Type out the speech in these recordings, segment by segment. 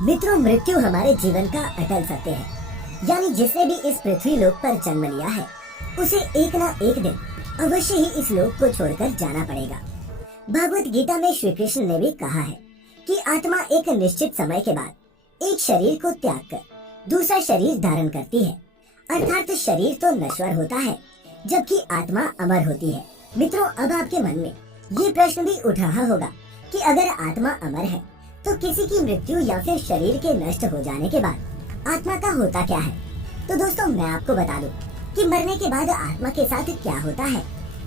मित्रों, मृत्यु हमारे जीवन का अटल सत्य है। यानी जिसने भी इस पृथ्वी लोक पर जन्म लिया है उसे एक ना एक दिन अवश्य ही इस लोक को छोड़कर जाना पड़ेगा। भागवत गीता में श्री कृष्ण ने भी कहा है कि आत्मा एक निश्चित समय के बाद एक शरीर को त्याग कर दूसरा शरीर धारण करती है। अर्थात शरीर तो नश्वर होता है जबकि आत्मा अमर होती है। मित्रों, अब आपके मन में ये प्रश्न भी उठ रहा होगा कि अगर आत्मा अमर है तो किसी की मृत्यु या फिर शरीर के नष्ट हो जाने के बाद आत्मा का होता क्या है। तो दोस्तों, मैं आपको बता दूं कि मरने के बाद आत्मा के साथ क्या होता है।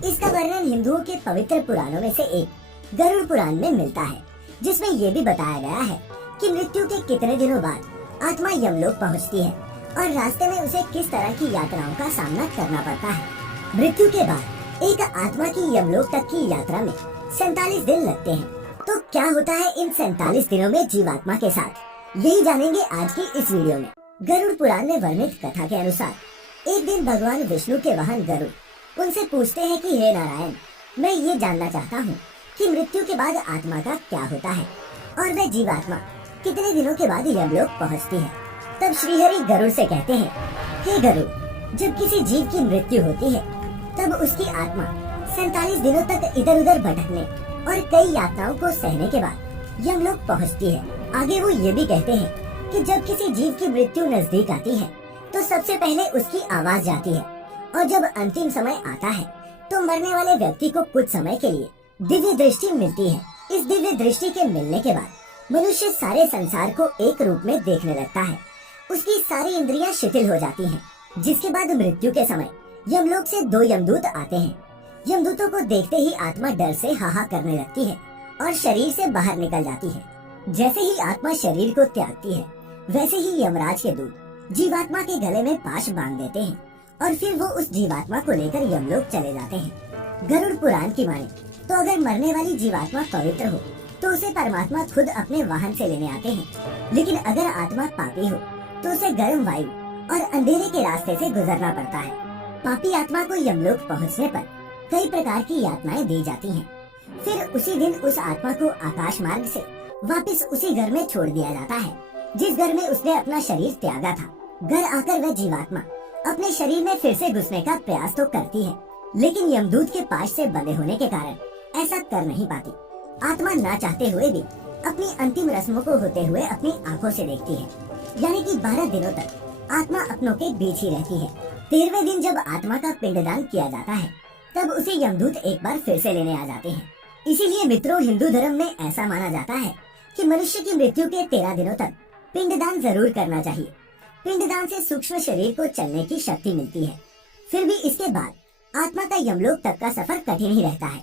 इसका वर्णन हिंदुओं के पवित्र पुराणों में से एक गरुड़ पुराण में मिलता है, जिसमें ये भी बताया गया है कि मृत्यु के कितने दिनों बाद आत्मा यमलोक पहुंचती है और रास्ते में उसे किस तरह की यात्राओं का सामना करना पड़ता है। मृत्यु के बाद एक आत्मा की यमलोक तक की यात्रा में 47 दिन लगते हैं। तो क्या होता है इन 47 दिनों में जीवात्मा के साथ, यही जानेंगे आज की इस वीडियो में। गरुड़ पुराण में वर्णित कथा के अनुसार एक दिन भगवान विष्णु के वाहन गरुड़ उनसे पूछते हैं कि हे नारायण, मैं ये जानना चाहता हूँ कि मृत्यु के बाद आत्मा का क्या होता है और वह जीवात्मा कितने दिनों के बाद यमलोक पहुँचती है। तब श्रीहरि गरुड़ से कहते हैं, हे गरुड़, जब किसी जीव की मृत्यु होती है तब उसकी आत्मा 47 दिनों तक इधर उधर भटकने और कई यातनाओं को सहने के बाद यमलोक पहुंचती है। आगे वो ये भी कहते हैं कि जब किसी जीव की मृत्यु नजदीक आती है तो सबसे पहले उसकी आवाज जाती है और जब अंतिम समय आता है तो मरने वाले व्यक्ति को कुछ समय के लिए दिव्य दृष्टि मिलती है। इस दिव्य दृष्टि के मिलने के बाद मनुष्य सारे संसार को एक रूप में देखने लगता है। उसकी सारी इंद्रियां शिथिल हो जाती हैं, जिसके बाद मृत्यु के समय यमलोक से 2 यमदूत आते हैं। यमदूतों को देखते ही आत्मा डर से हाहा करने लगती है और शरीर से बाहर निकल जाती है। जैसे ही आत्मा शरीर को त्यागती है वैसे ही यमराज के दूत जीवात्मा के गले में पाश बांध देते हैं और फिर वो उस जीवात्मा को लेकर यमलोक चले जाते हैं। गरुड़ पुराण की माने तो अगर मरने वाली जीवात्मा पवित्र हो तो उसे परमात्मा खुद अपने वाहन से लेने आते हैं, लेकिन अगर आत्मा पापी हो तो उसे गर्म वायु और अंधेरे के रास्ते से गुजरना पड़ता है। पापी आत्मा को यमलोक पहुँचने पर कई प्रकार की यातनाएं दी जाती हैं। फिर उसी दिन उस आत्मा को आकाश मार्ग से वापस उसी घर में छोड़ दिया जाता है जिस घर में उसने अपना शरीर त्यागा था। घर आकर वह जीवात्मा अपने शरीर में फिर से घुसने का प्रयास तो करती है, लेकिन यमदूत के पाश से बंधे होने के कारण ऐसा कर नहीं पाती। आत्मा ना चाहते हुए भी अपनी अंतिम रस्मों को होते हुए अपनी आंखों से देखती है। यानी कि 12 दिनों तक आत्मा अपनों के बीच ही रहती है। 13वें दिन जब आत्मा का पिंडदान किया जाता है तब उसे यमदूत एक बार फिर से लेने आ जाते हैं। इसीलिए मित्रों, हिंदू धर्म में ऐसा माना जाता है कि मनुष्य की मृत्यु के 13 दिनों तक पिंडदान जरूर करना चाहिए। पिंडदान से सूक्ष्म शरीर को चलने की शक्ति मिलती है। फिर भी इसके बाद आत्मा का यमलोक तक का सफर कठिन ही रहता है।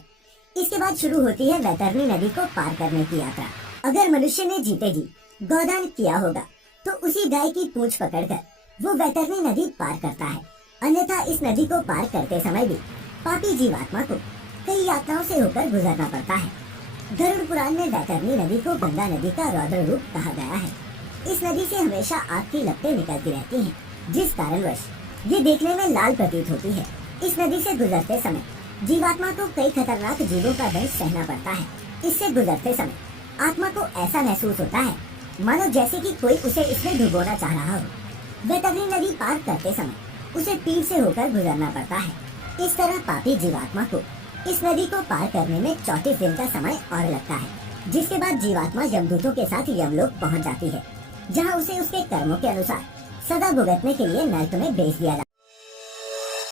इसके बाद शुरू होती है वैतरणी नदी को पार करने की यात्रा। अगर मनुष्य ने जीते जी गौदान किया होगा तो उसी गाय की पूंछ पकड़कर वो वैतरणी नदी पार करता है। अन्यथा इस नदी को पार करते समय भी पापी जीवात्मा को कई यात्राओं से होकर गुजरना पड़ता है। गरुड़ पुराण में वैतरणी नदी को गंगा नदी का रौद्र रूप कहा गया है। इस नदी से हमेशा आग की लपटें निकलती रहती हैं, जिस कारणवश ये देखने में लाल प्रतीत होती है। इस नदी से गुजरते समय जीवात्मा को कई खतरनाक जीवों का दंश सहना पड़ता है। इससे गुजरते समय आत्मा को ऐसा महसूस होता है मानो जैसे कि कोई उसे इसमें डुबोना चाह रहा हो। वैतरणी नदी पार करते समय उसे पीठ से होकर गुजरना पड़ता है। इस तरह पापी जीवात्मा को इस नदी को पार करने में 34 दिन का समय और लगता है, जिसके बाद जीवात्मा यमदूतों के साथ यमलोक पहुंच जाती है, जहां उसे उसके कर्मों के अनुसार सदा भुगतने के लिए नरक में भेज दिया जाता है।